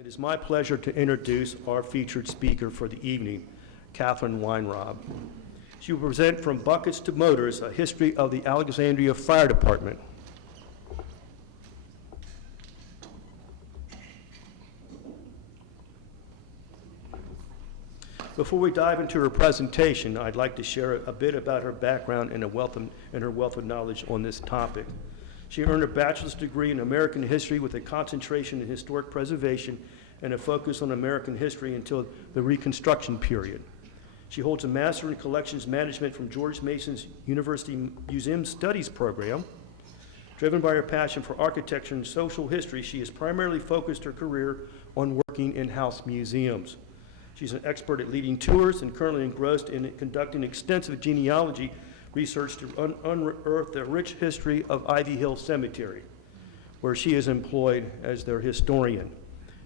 It is my pleasure to introduce our featured speaker for the evening, Catherine Weinrob. She will present From Buckets to Motors, a history of the Alexandria Fire Department. Before we dive into her presentation, I'd like to share a bit about her background and her wealth of knowledge on this topic. She earned a bachelor's degree in American history with a concentration in historic preservation and a focus on American history until the Reconstruction period. She holds a Master in Collections Management from George Mason's University Museum Studies program. Driven by her passion for architecture and social history, she has primarily focused her career on working in house museums. She's an expert at leading tours and currently engrossed in conducting extensive genealogy research to unearth the rich history of Ivy Hill Cemetery, where she is employed as their historian.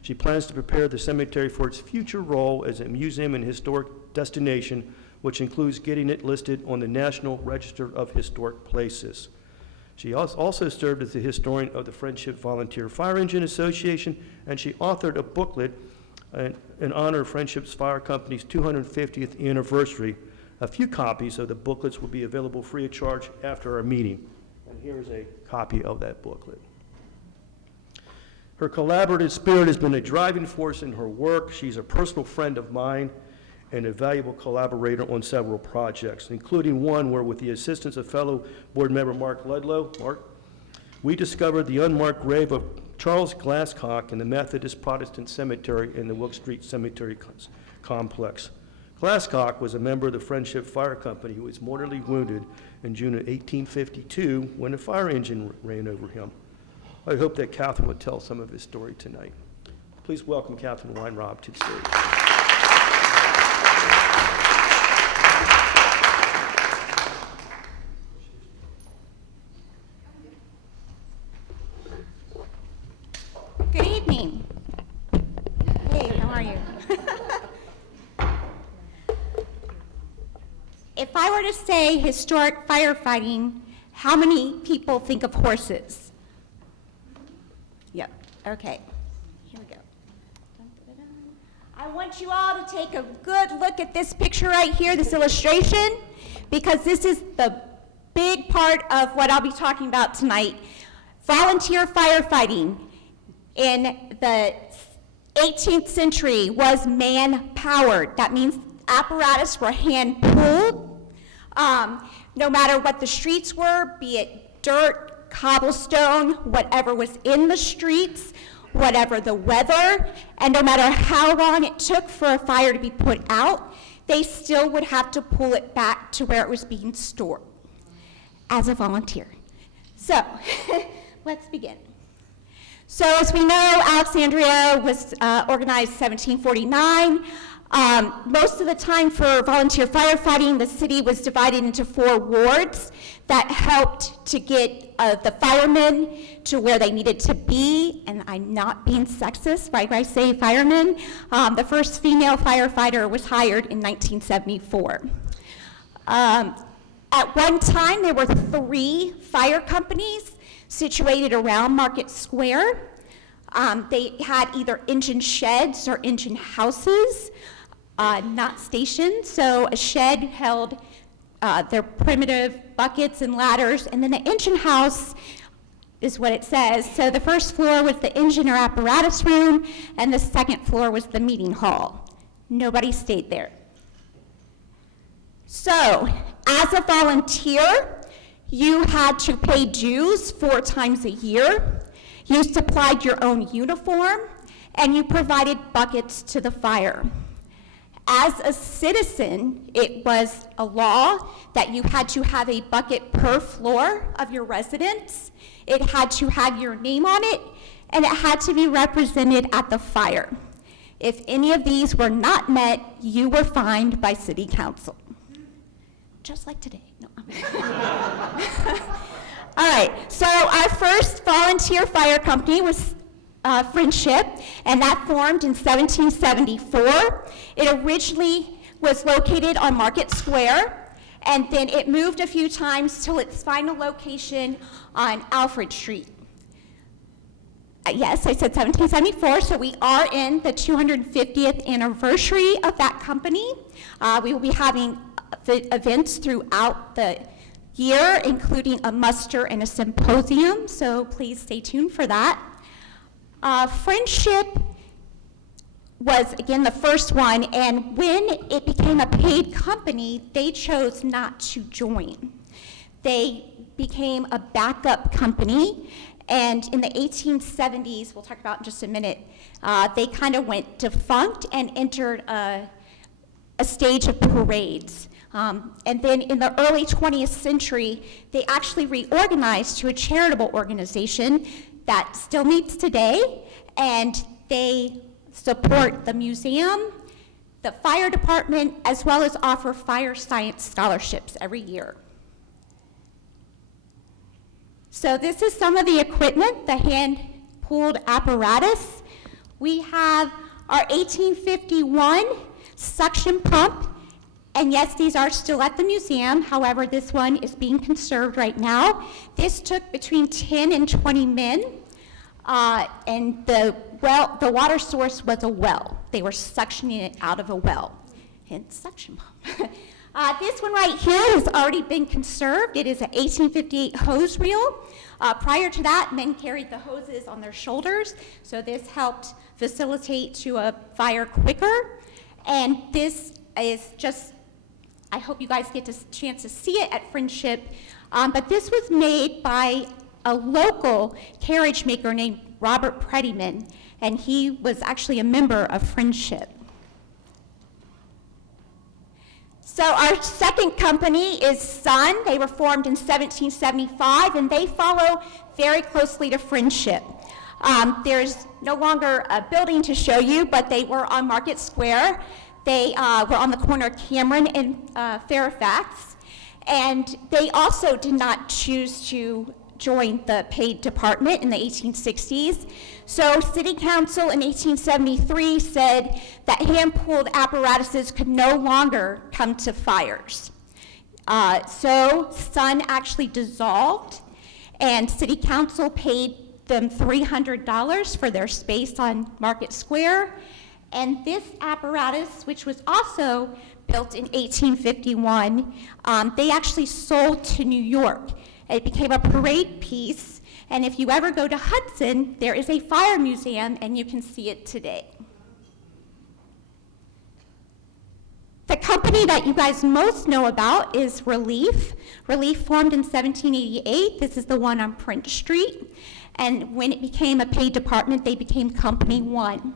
She plans to prepare the cemetery for its future role as a museum and historic destination, which includes getting it listed on the National Register of Historic Places. She also served as the historian of the Friendship Volunteer Fire Engine Association, and she authored a booklet in honor of Friendship's Fire Company's 250th anniversary. A few copies of the booklets will be available free of charge after our meeting. And here's a copy of that booklet. Her collaborative spirit has been a driving force in her work. She's a personal friend of mine and a valuable collaborator on several projects, including one where, with the assistance of fellow board member Mark Ludlow, we discovered the unmarked grave of Charles Glasscock in the Methodist Protestant Cemetery in the Wilk Street Cemetery complex. Glasscock was a member of the Friendship Fire Company who was mortally wounded in June of 1852 when a fire engine ran over him. I hope that Catherine would tell some of his story tonight. Please welcome Catherine Weinrob to the stage. Good evening. Hey, how are you? If I were to say historic firefighting, how many people think of horses? Yep, okay, here we go. I want you all to take a good look at this picture right here, this illustration, because this is the big part of what I'll be talking about tonight. Volunteer firefighting in the 18th century was man-powered. That means apparatus were hand-pulled. No matter what the streets were, be it dirt, cobblestone, whatever was in the streets, whatever the weather, and no matter how long it took for a fire to be put out, they still would have to pull it back to where it was being stored as a volunteer. So, let's begin. So as we know, Alexandria was organized 1749. Most of the time for volunteer firefighting, the city was divided into 4 wards that helped to get the firemen to where they needed to be. And I'm not being sexist when I say firemen. The first female firefighter was hired in 1974. At one time, there were 3 fire companies situated around Market Square. They had either engine sheds or engine houses, not stations. So a shed held their primitive buckets and ladders, and then the engine house is what it says. So the first floor was the engine or apparatus room, and the second floor was the meeting hall. Nobody stayed there. So as a volunteer, you had to pay dues 4 times a year. You supplied your own uniform, and you provided buckets to the fire. As a citizen, it was a law that you had to have a bucket per floor of your residence. It had to have your name on it, and it had to be represented at the fire. If any of these were not met, you were fined by city council. Just like today. No. All right, so our first volunteer fire company was Friendship, and that formed in 1774. It originally was located on Market Square, and then it moved a few times till its final location on Alfred Street. Yes, I said 1774, so we are in the 250th anniversary of that company. We will be having events throughout the year, including a muster and a symposium, so please stay tuned for that. Friendship was, again, the first one, and when it became a paid company, they chose not to join. They became a backup company, and in the 1870s, we'll talk about in just a minute, they kind of went defunct and entered a stage of parades. And then in the early 20th century, they actually reorganized to a charitable organization that still meets today, and they support the museum, the fire department, as well as offer fire science scholarships every year. So this is some of the equipment, the hand-pulled apparatus. We have our 1851 suction pump, and yes, these are still at the museum. However, this one is being conserved right now. This took between 10 and 20 men, and the water source was a well. They were suctioning it out of a well, hence suction pump. This one right here has already been conserved. It is an 1858 hose reel. Prior to that, men carried the hoses on their shoulders, so this helped facilitate to a fire quicker. And this is just, I hope you guys get a chance to see it at Friendship, but this was made by a local carriage maker named Robert Prettyman, and he was actually a member of Friendship. So our second company is Sun. They were formed in 1775, and they follow very closely to Friendship. There's no longer a building to show you, but they were on Market Square. They were on the corner of Cameron and Fairfax, and they also did not choose to join the paid department in the 1860s. So City Council in 1873 said that hand-pulled apparatuses could no longer come to fires. So Sun actually dissolved, and City Council paid them $300 for their space on Market Square. And this apparatus, which was also built in 1851, they actually sold to New York. It became a parade piece, and if you ever go to Hudson, there is a fire museum, and you can see it today. The company that you guys most know about is Relief. Relief formed in 1788. This is the one on Prince Street, and when it became a paid department, they became Company One.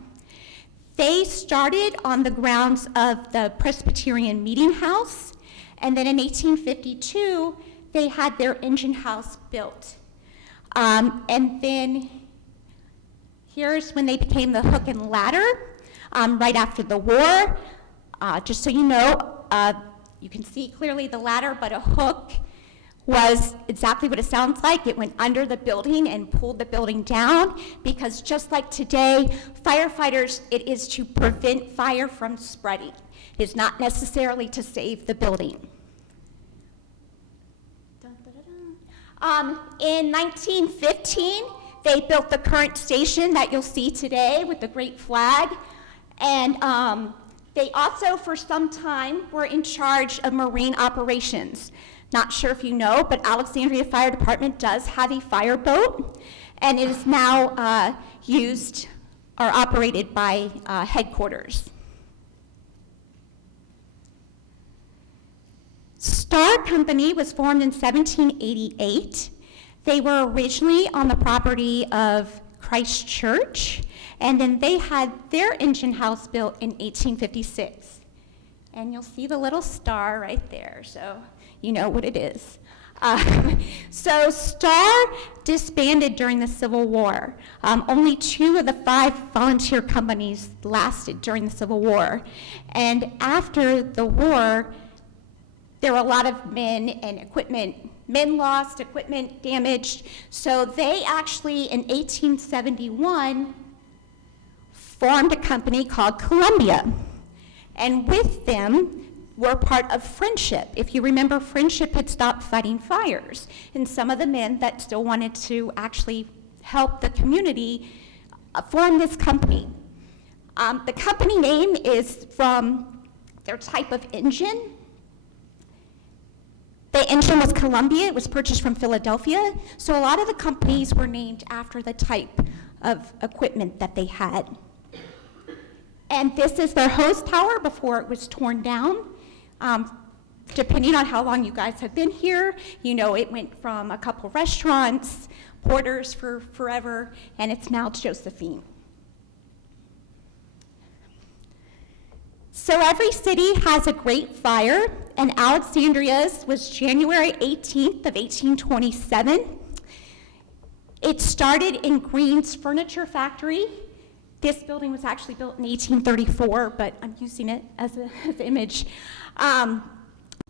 They started on the grounds of the Presbyterian Meeting House, and then in 1852, they had their engine house built. And then here's when they became the Hook and Ladder, right after the war. Just so you know, you can see clearly the ladder, but a hook was exactly what it sounds like. It went under the building and pulled the building down, because just like today, firefighters, it is to prevent fire from spreading. It is not necessarily to save the building. In 1915, they built the current station that you'll see today with the great flag. And they also, for some time, were in charge of marine operations. Not sure if you know, but Alexandria Fire Department does have a fireboat, and it is now used or operated by headquarters. Star Company was formed in 1788. They were originally on the property of Christ Church, and then they had their engine house built in 1856. And you'll see the little star right there, so you know what it is. So Star disbanded during the Civil War. Only 2 of the 5 volunteer companies lasted during the Civil War. And after the war, there were a lot of men and equipment, men lost, equipment damaged. So they actually, in 1871, formed a company called Columbia. And with them were part of Friendship. If you remember, Friendship had stopped fighting fires. And some of the men that still wanted to actually help the community form this company. The company name is from their type of engine. The engine was Columbia. It was purchased from Philadelphia. So a lot of the companies were named after the type of equipment that they had. And this is their hose tower before it was torn down. Depending on how long you guys have been here, you know it went from a couple restaurants, Porter's for forever, and it's now Josephine. So every city has a great fire, and Alexandria's was January 18th of 1827. It started in Green's Furniture Factory. This building was actually built in 1834, but I'm using it as an image.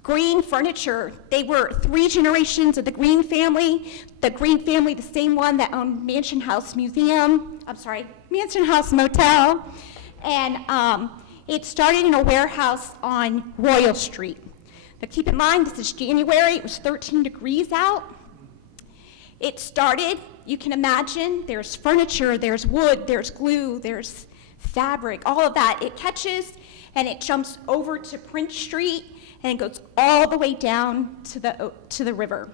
Green Furniture, they were 3 generations of the Green family. The Green family, the same one that owned Mansion House Motel. And it started in a warehouse on Royal Street. Now keep in mind, this is January, it was 13 degrees out. It started, you can imagine, there's furniture, there's wood, there's glue, there's fabric, all of that. It catches and it jumps over to Prince Street and it goes all the way down to the river.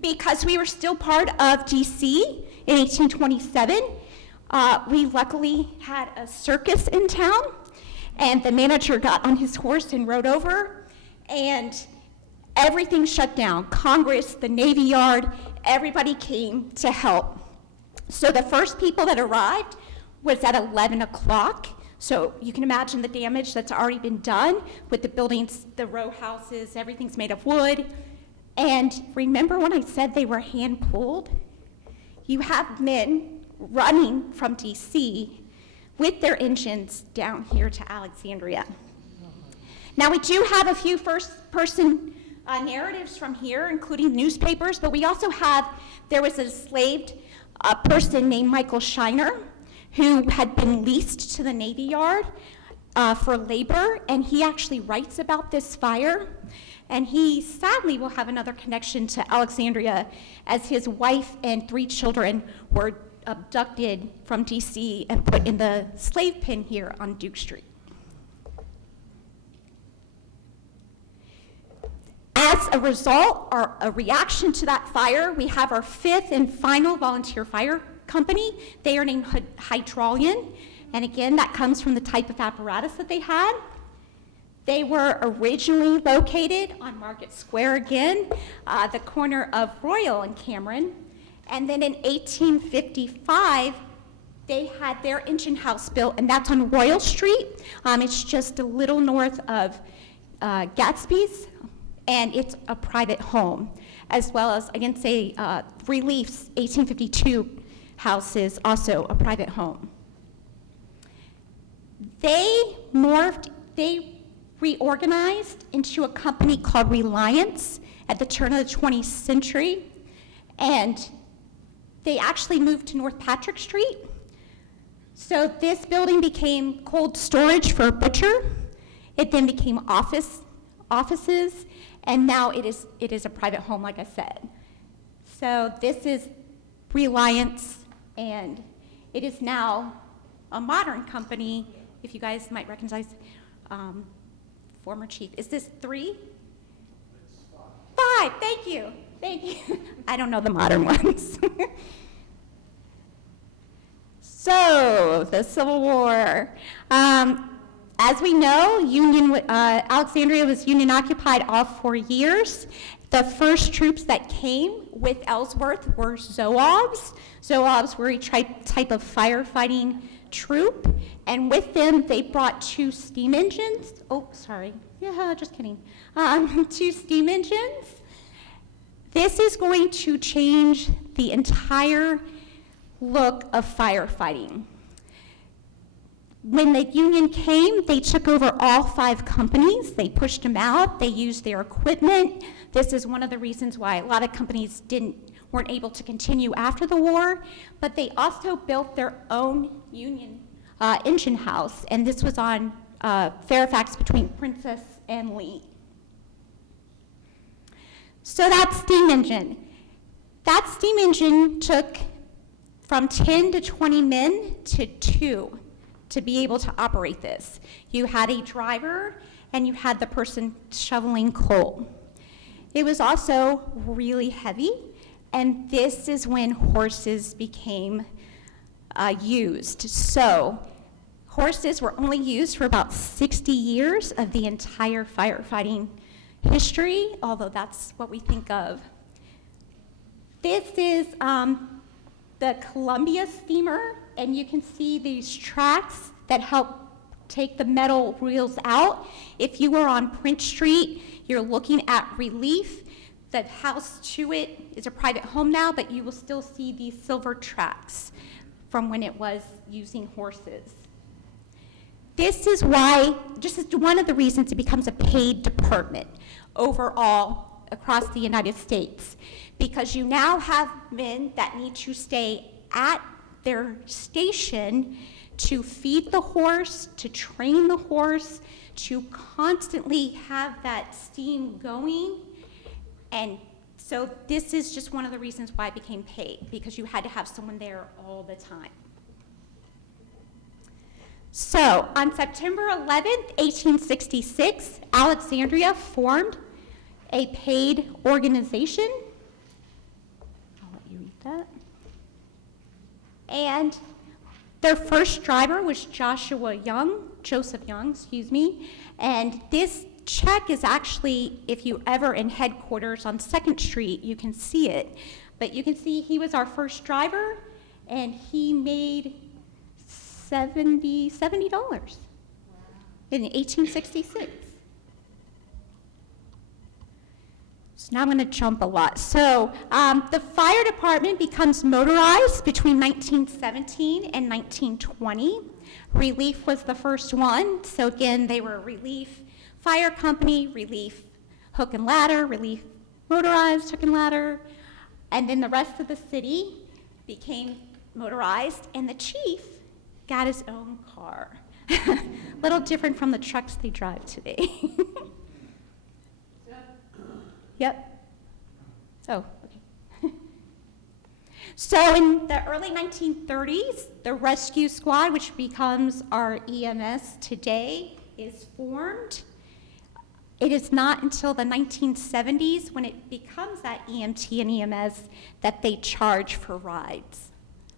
Because we were still part of DC in 1827, we luckily had a circus in town, and the manager got on his horse and rode over, and everything shut down. Congress, the Navy Yard, everybody came to help. So the first people that arrived was at 11 o'clock. So you can imagine the damage that's already been done with the buildings, the row houses, everything's made of wood. And remember when I said they were hand-pulled? You have men running from DC with their engines down here to Alexandria. Now we do have a few first-person narratives from here, including newspapers, but we also have, there was a enslaved person named Michael Shiner who had been leased to the Navy Yard for labor, and he actually writes about this fire. And he sadly will have another connection to Alexandria, as his wife and 3 children were abducted from DC and put in the slave pen here on Duke Street. As a result, or a reaction to that fire, we have our 5th and final volunteer fire company. They are named Hydraulian, and again, that comes from the type of apparatus that they had. They were originally located on Market Square again, the corner of Royal and Cameron. And then in 1855, they had their engine house built, and that's on Royal Street. It's just a little north of Gatsby's, and it's a private home, as well as, I can say, Relief's 1852 house is also a private home. They reorganized into a company called Reliance at the turn of the 20th century, and they actually moved to North Patrick Street. So this building became cold storage for a butcher. It then became offices, and now it is a private home, like I said. So this is Reliance, and it is now a modern company, if you guys might recognize former chief. Is this 3? It's 5. 5, thank you. I don't know the modern ones. So, the Civil War. As we know, Alexandria was Union occupied all 4 years. The first troops that came with Ellsworth were Zouaves. Zouaves were a type of firefighting troop, and with them they brought 2 steam engines. Oh, sorry. Yeah, just kidding. 2 steam engines. This is going to change the entire look of firefighting. When the Union came, they took over all 5 companies. They pushed them out. They used their equipment. This is one of the reasons why a lot of companies weren't able to continue after the war, but they also built their own Union engine house, and this was on Fairfax between Princess and Lee. So that steam engine. That steam engine took from 10 to 20 men to 2 to be able to operate this. You had a driver and you had the person shoveling coal. It was also really heavy, and this is when horses became used. So horses were only used for about 60 years of the entire firefighting history, although that's what we think of. This is the Columbia steamer, and you can see these tracks that help take the metal wheels out. If you were on Prince Street, you're looking at Relief. The house to it is a private home now, but you will still see these silver tracks from when it was using horses. This is why, just as one of the reasons it becomes a paid department overall across the United States, because you now have men that need to stay at their station to feed the horse, to train the horse, to constantly have that steam going. And so this is just one of the reasons why it became paid, because you had to have someone there all the time. So on September 11th, 1866, Alexandria formed a paid organization. I'll let you read that. And their first driver was Joseph Young, and this check is actually, if you ever in headquarters on 2nd Street, you can see it. But you can see he was our first driver, and he made $70 in 1866. So now I'm going to jump a lot. So the fire department becomes motorized between 1917 and 1920. Relief was the first one. So again, they were Relief Fire Company, Relief Hook and Ladder, Relief Motorized Hook and Ladder, and then the rest of the city became motorized, and the chief got his own car. A little different from the trucks they drive today. Yep. Oh, okay. So in the early 1930s, the rescue squad, which becomes our EMS today, is formed. It is not until the 1970s, when it becomes that EMT and EMS, that they charge for rides.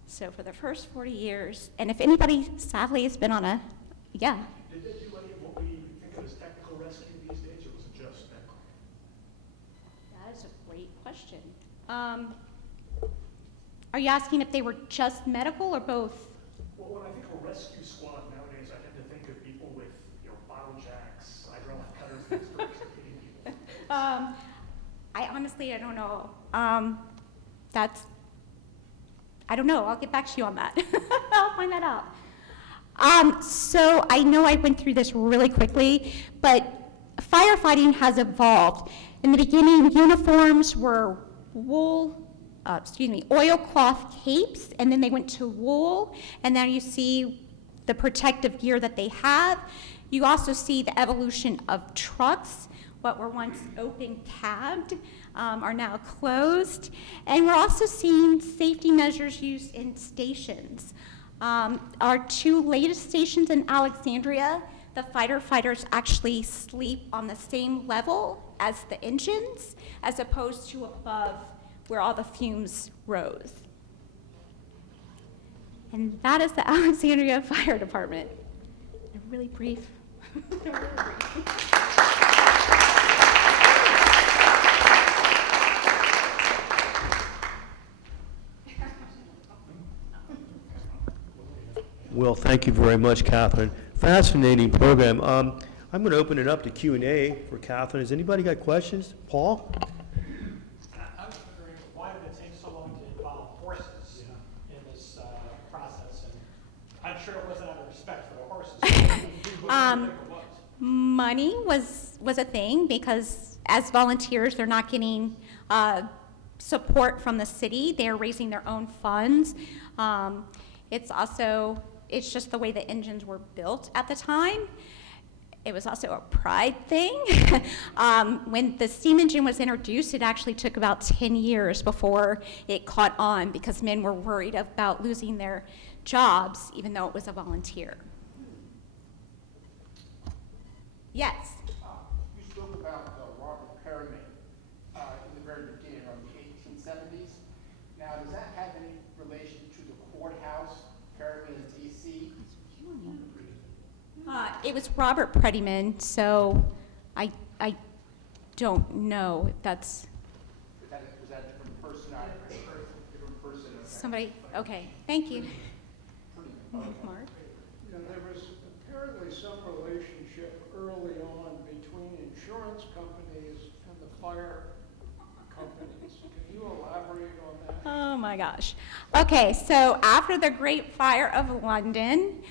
So for the first 40 years, and if anybody sadly has been on a, yeah. Did they do any of what we think of as technical rescue these days, or was it just medical? That is a great question. Are you asking if they were just medical or both? Well, when I think of a rescue squad nowadays, I tend to think of people with, bottle jacks, hydraulic cutters, things for extricating people. I honestly, I don't know. I don't know. I'll get back to you on that. I'll find that out. So I know I went through this really quickly, but firefighting has evolved. In the beginning, uniforms were oilcloth capes, and then they went to wool, and now you see the protective gear that they have. You also see the evolution of trucks. What were once open cabbed are now closed. And we're also seeing safety measures used in stations. Our 2 latest stations in Alexandria, the fighter fighters actually sleep on the same level as the engines, as opposed to above where all the fumes rose. And that is the Alexandria Fire Department. Really brief. Well, thank you very much, Catherine. Fascinating program. I'm going to open it up to Q&A for Catherine. Has anybody got questions? Paul? I was wondering, why did it take so long to involve horses in this process? And I'm sure it wasn't out of respect for the horses. Money was a thing, because as volunteers, they're not getting support from the city. They're raising their own funds. It's just the way the engines were built at the time. It was also a pride thing. When the steam engine was introduced, it actually took about 10 years before it caught on because men were worried about losing their jobs, even though it was a volunteer. Yes? You spoke about Robert Perriman in the very beginning of the 1870s. Now, does that have any relation to the courthouse, Perriman in D.C.? It was Robert Prettyman, so I don't know if that's Was that a different person? Different person. Okay. somebody. Okay, thank you. Mark? And there was apparently some relationship early on between insurance companies and the fire companies. Can you elaborate on that? Oh my gosh. Okay, so after the Great Fire of London,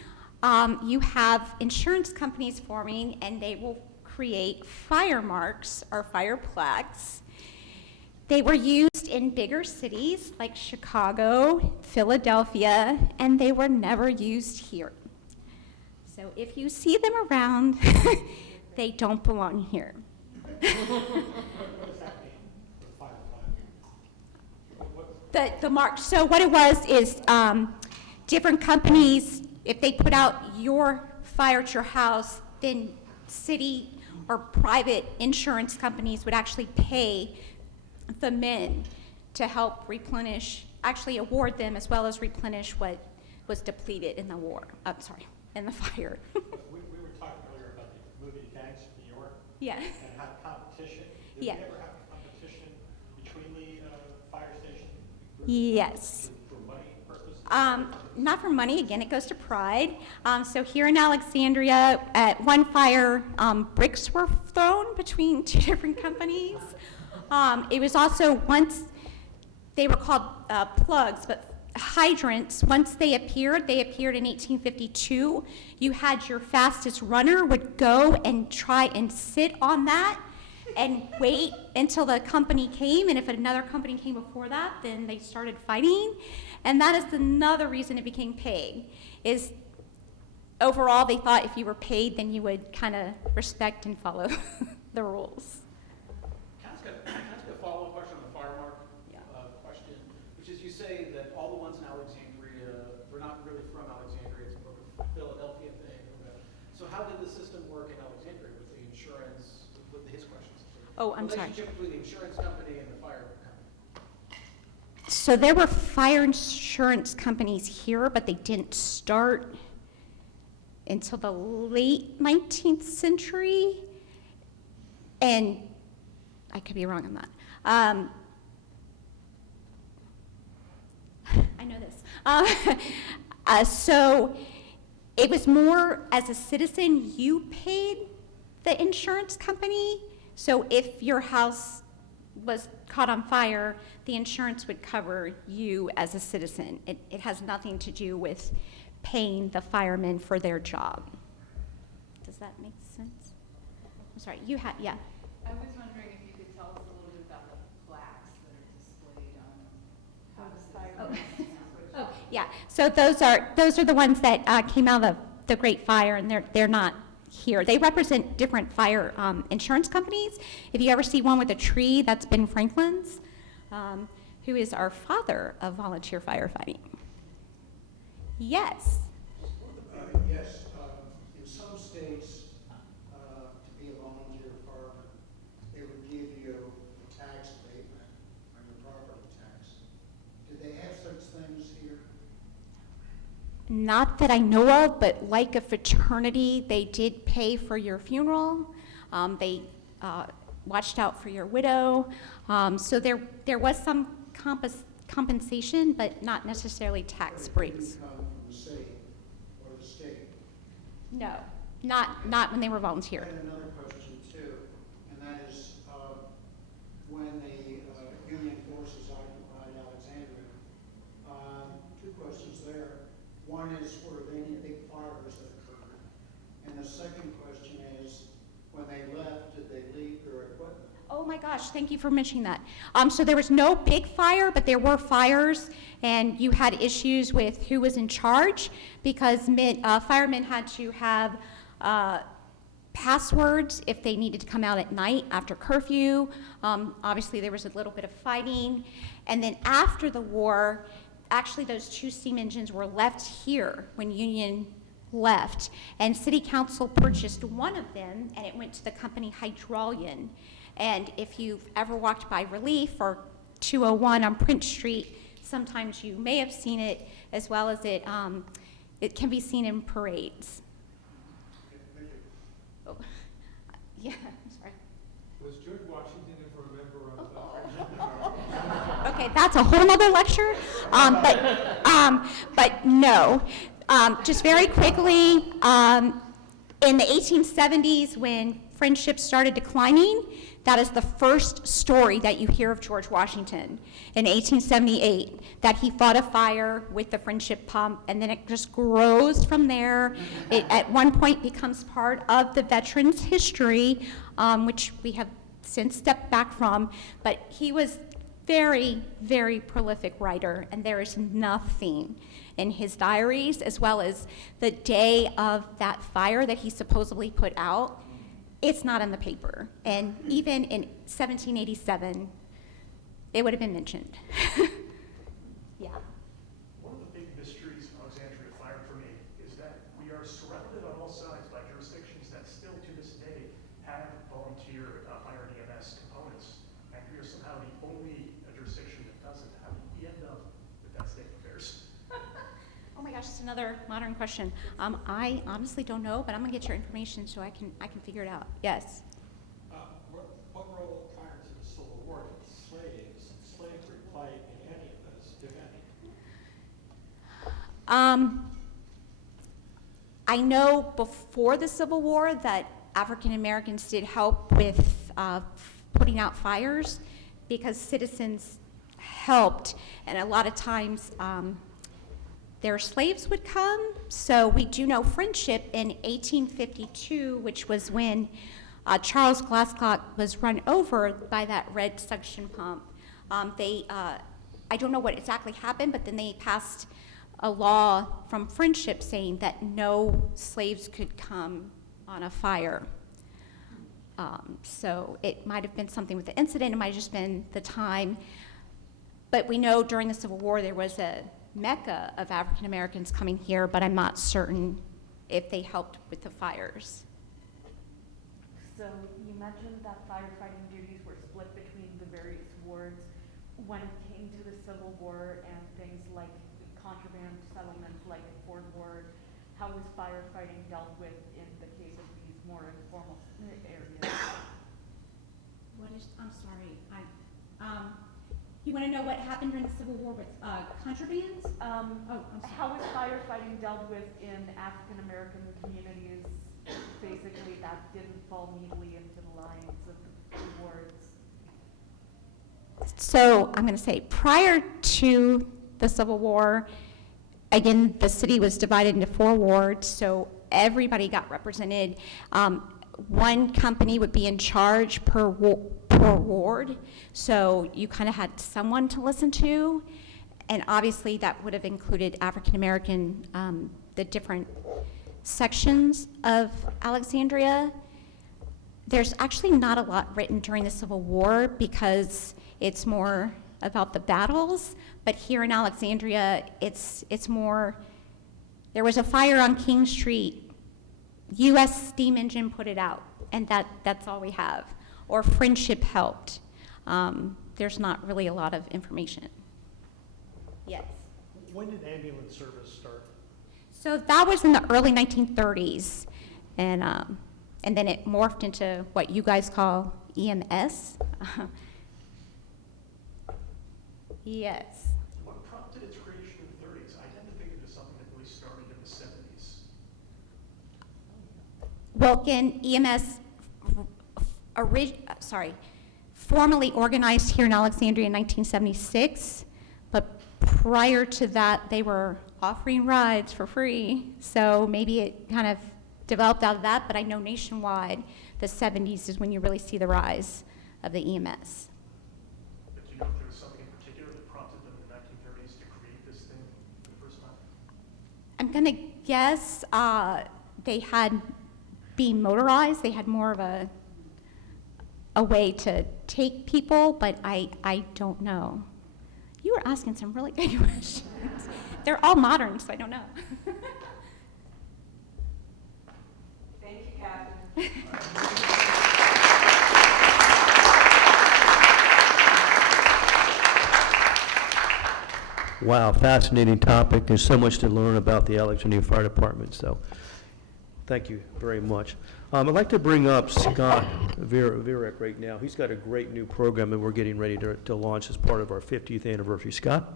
you have insurance companies forming, and they will create fire marks or fire plaques. They were used in bigger cities like Chicago, Philadelphia, and they were never used here. So if you see them around, they don't belong here. What does that mean, the fire flag? The mark, so what it was is different companies, if they put out your fire at your house, then city or private insurance companies would actually pay the men to help replenish, actually award them as well as replenish what was depleted in the war, in the fire. We were talking earlier about the movie Gangs of New York Yes. and have competition. Did Yeah. we ever have competition between the fire station groups? Yes. For money purposes? Not for money, again, it goes to pride. So here in Alexandria, at one fire, bricks were thrown between two different companies. It was also once, they were called plugs, but hydrants, once they appeared in 1852. You had your fastest runner would go and try and sit on that and wait until the company came, and if another company came before that, then they started fighting. And that is another reason it became paid, is overall they thought if you were paid, then you would kind of respect and follow the rules. Can I ask a follow-up question on the fire mark question, which is you say that all the ones in Alexandria, they're not really from Alexandria, it's more of a Philadelphia thing. So how did the system work in Alexandria with the insurance, with his questions? Oh, I'm sorry. Relationship between the insurance company and the fire company. So there were fire insurance companies here, but they didn't start until the late 19th century. And I could be wrong on that. I know this. So it was more as a citizen, you paid the insurance company. So if your house was caught on fire, the insurance would cover you as a citizen. It has nothing to do with paying the firemen for their job. Does that make sense? I'm sorry, you had, yeah. I was wondering if you could tell us a little bit about the plaques that are displayed on how the fire. Oh, yeah. So those are the ones that came out of the Great Fire, and they're not here. They represent different fire insurance companies. If you ever see one with a tree, that's Ben Franklin's, who is our father of volunteer firefighting. Yes. Yes, in some states, to be a volunteer fireman, they would give you a tax abatement on your property tax. Do they have such things here? Not that I know of, but like a fraternity, they did pay for your funeral. They watched out for your widow. So there was some compensation, but not necessarily tax breaks. Did it come from the city or the state? No, not when they were I volunteer. had another question too, and that is, when the Union forces occupied Alexandria, two questions there. One is, were there any big fires that occurred? And the second question is, when they left, did they leave their equipment? Oh my gosh, thank you for mentioning that. So there was no big fire, but there were fires, and you had issues with who was in charge because firemen had to have passwords if they needed to come out at night after curfew. Obviously, there was a little bit of fighting. And then after the war, actually those 2 steam engines were left here when Union left. And City Council purchased one of them, and it went to the company Hydraulian. And if you've ever walked by Relief or 201 on Prince Street, sometimes you may have seen it, as well as it can be seen in parades. Oh, yeah, I'm sorry. Was George Washington ever a member of the Okay, that's a whole nother lecture, but no. Just very quickly, in the 1870s, when friendship started declining, that is the first story that you hear of George Washington in 1878, that he fought a fire with the friendship pump, and then it just grows from there. It at one point becomes part of the veterans' history, which we have since stepped back from, but he was very, very prolific writer, and there is nothing in his diaries, as well as the day of that fire that he supposedly put out. It's not in the paper. And even in 1787, it would have been mentioned. Yeah. One of the big mysteries of Alexandria fire for me is that we are surrounded on all sides by jurisdictions that still to this day have volunteer fire and EMS components, and we are somehow the only jurisdiction that doesn't. How did we end up with that state of affairs? Oh my gosh, it's another modern question. I honestly don't know, but I'm gonna get your information so I can figure it out. Yes. What role prior to the Civil War did slaves and slavery play in any of this, if any? I know before the Civil War that African Americans did help with putting out fires because citizens helped, and a lot of times their slaves would come. So we do know friendship in 1852, which was when Charles Glasscock was run over by that red suction pump. I don't know what exactly happened, but then they passed a law from friendship saying that no slaves could come on a fire. So it might have been something with the incident, it might have just been the time. But we know during the Civil War there was a mecca of African Americans coming here, but I'm not certain if they helped with the fires. So you mentioned that firefighting duties were split between the various wards. When it came to the Civil War and things like contraband settlements like Ford Ward, how was firefighting dealt with in the case of these more informal areas? I'm sorry, you want to know what happened during the Civil War with contrabands? I'm sorry. How was firefighting dealt with in African American communities, basically, that didn't fall neatly into the lines of the wards? So I'm going to say prior to the Civil War, again, the city was divided into 4 wards, so everybody got represented. One company would be in charge per ward, so you kind of had someone to listen to, and obviously that would have included African American, the different sections of Alexandria. There's actually not a lot written during the Civil War because it's more about the battles, but here in Alexandria, it's more, there was a fire on King Street, U.S. steam engine put it out, and that's all we have. Or friendship helped. There's not really a lot of information. Yes. When did ambulance service start? So that was in the early 1930s, and then it morphed into what you guys call EMS. Yes. What prompted its creation in the 30s? I tend to think of it as something that really started in the 70s. Well, again, EMS formally organized here in Alexandria in 1976, but prior to that, they were offering rides for free. So maybe it kind of developed out of that, but I know nationwide, the 70s is when you really see the rise of the EMS. But do you know if there was something in particular that prompted them in the 1930s to create this thing for the first time? I'm gonna guess they had being motorized. They had more of a way to take people, but I don't know. You were asking some really good questions. They're all modern, so I don't know. Thank you, Catherine. Wow, fascinating topic. There's so much to learn about the Alexandria Fire Department, so thank you very much. I'd like to bring up Scott Virek right now. He's got a great new program that we're getting ready to launch as part of our 50th anniversary. Scott?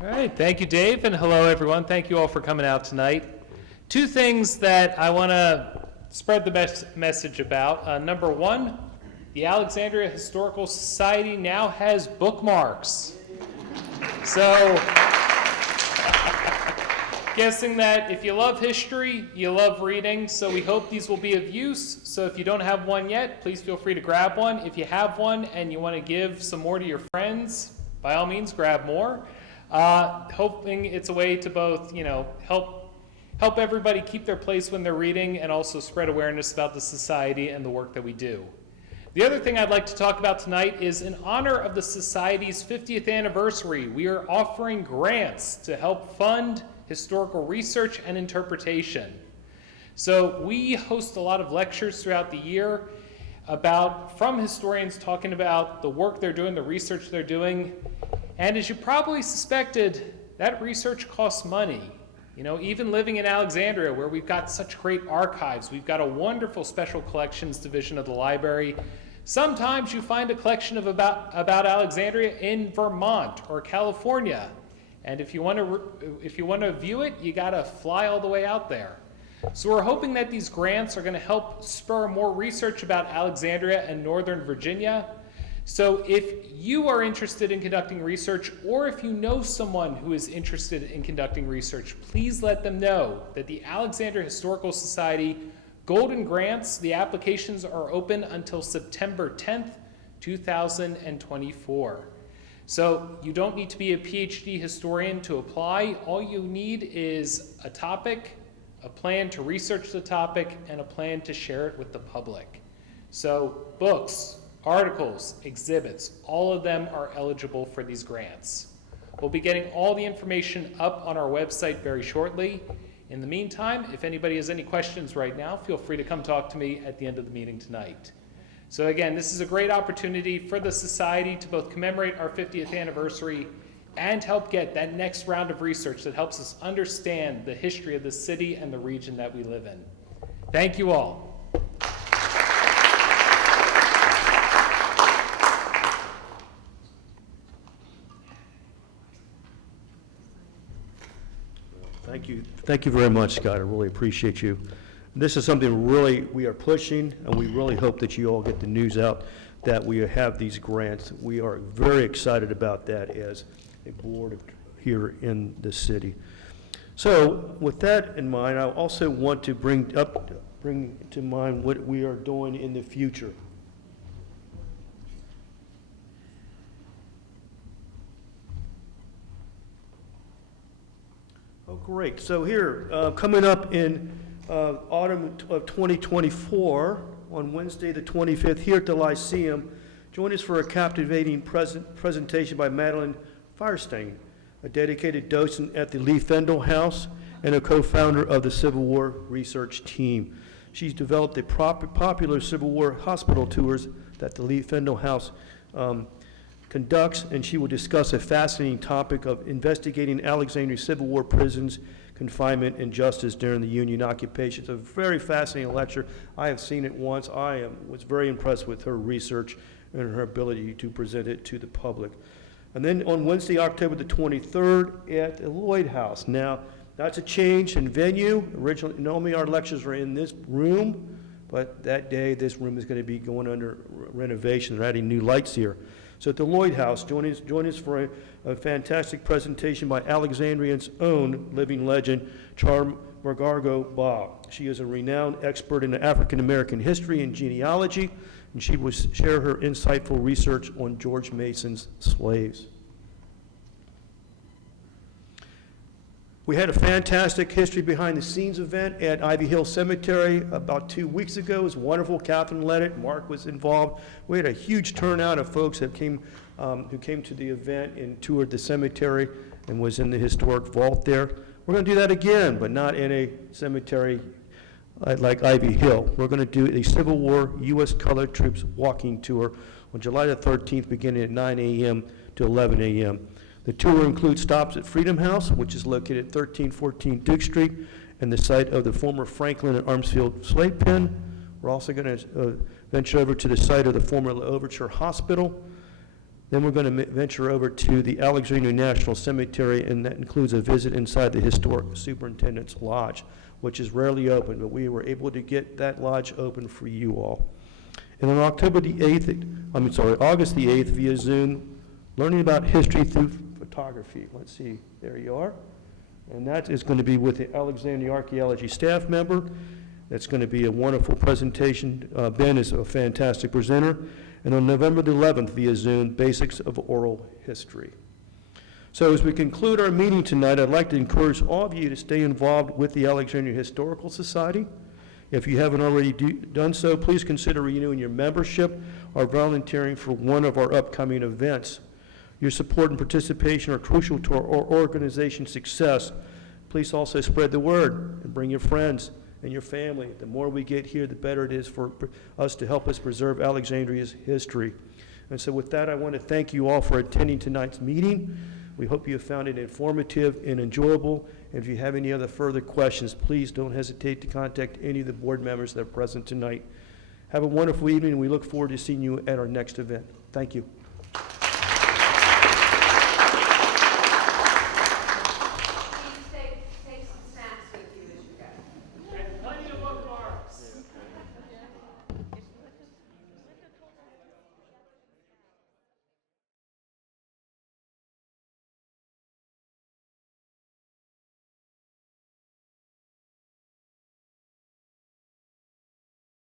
All right, thank you, Dave, and hello, everyone. Thank you all for coming out tonight. Two things that I want to spread the best message about. Number one, the Alexandria Historical Society now has bookmarks. So, guessing that if you love history, you love reading, so we hope these will be of use. So if you don't have one yet, please feel free to grab one. If you have one and you want to give some more to your friends, by all means, grab more. Hoping it's a way to both, help everybody keep their place when they're reading and also spread awareness about the society and the work that we do. The other thing I'd like to talk about tonight is in honor of the Society's 50th anniversary, we are offering grants to help fund historical research and interpretation. So we host a lot of lectures throughout the year from historians talking about the work they're doing, the research they're doing. And as you probably suspected, that research costs money. Even living in Alexandria, where we've got such great archives, we've got a wonderful special collections division of the library. Sometimes you find a collection about Alexandria in Vermont or California. And if you want to view it, you got to fly all the way out there. So we're hoping that these grants are going to help spur more research about Alexandria and Northern Virginia. So if you are interested in conducting research, or if you know someone who is interested in conducting research, please let them know that the Alexandria Historical Society Golden Grants, the applications are open until September 10th, 2024. So you don't need to be a PhD historian to apply. All you need is a topic, a plan to research the topic, and a plan to share it with the public. So books, articles, exhibits, all of them are eligible for these grants. We'll be getting all the information up on our website very shortly. In the meantime, if anybody has any questions right now, feel free to come talk to me at the end of the meeting tonight. So again, this is a great opportunity for the Society to both commemorate our 50th anniversary and help get that next round of research that helps us understand the history of the city and the region that we live in. Thank you all. Thank you very much, Scott. I really appreciate you. This is something really we are pushing, and we really hope that you all get the news out that we have these grants. We are very excited about that as a board here in the city. So with that in mind, I also want to bring to mind what we are doing in the future. Oh, great. So here, coming up in autumn of 2024, on Wednesday the 25th, here at the Lyceum, join us for a captivating presentation by Madeline Firestein, a dedicated docent at the Lee Fendel House and a co-founder of the Civil War Research Team. She's developed the popular Civil War hospital tours that the Lee Fendel House conducts, and she will discuss a fascinating topic of investigating Alexandria Civil War prisons, confinement, and justice during the Union occupation. It's a very fascinating lecture. I have seen it once. I was very impressed with her research and her ability to present it to the public. And then on Wednesday, October the 23rd, at the Lloyd House. Now, that's a change in venue. Originally, normally our lectures were in this room, but that day, this room is going to be going under renovation. They're adding new lights here. So at the Lloyd House, join us for a fantastic presentation by Alexandria's own living legend, Char Margargo Ba. She is a renowned expert in African American history and genealogy, and she will share her insightful research on George Mason's slaves. We had a fantastic History Behind the Scenes event at Ivy Hill Cemetery about 2 weeks ago. It was wonderful. Catherine led it. Mark was involved. We had a huge turnout of folks that came, who came to the event and toured the cemetery and was in the historic vault there. We're going to do that again, but not in a cemetery like Ivy Hill. We're going to do a Civil War U.S. Colored Troops walking tour on July the 13th, beginning at 9 a.m. to 11 a.m. The tour includes stops at Freedom House, which is located at 1314 Duke Street, and the site of the former Franklin and Armsfield slate pen. We're also going to venture over to the site of the former Overture Hospital. Then we're going to venture over to the Alexandria National Cemetery, and that includes a visit inside the Historic Superintendent's Lodge, which is rarely open, but we were able to get that lodge open for you all. And on August the 8th via Zoom, learning about history through photography. Let's see, there you are. And that is going to be with the Alexandria Archaeology staff member. That's going to be a wonderful presentation. Ben is a fantastic presenter. And on November the 11th via Zoom, Basics of Oral History. So as we conclude our meeting tonight, I'd like to encourage all of you to stay involved with the Alexandria Historical Society. If you haven't already done so, please consider renewing your membership or volunteering for one of our upcoming events. Your support and participation are crucial to our organization's success. Please also spread the word and bring your friends and your family. The more we get here, the better it is for us to help us preserve Alexandria's history. And so with that, I want to thank you all for attending tonight's meeting. We hope you have found it informative and enjoyable. And if you have any other further questions, please don't hesitate to contact any of the board members that are present tonight. Have a wonderful evening, and we look forward to seeing you at our next event. Thank you.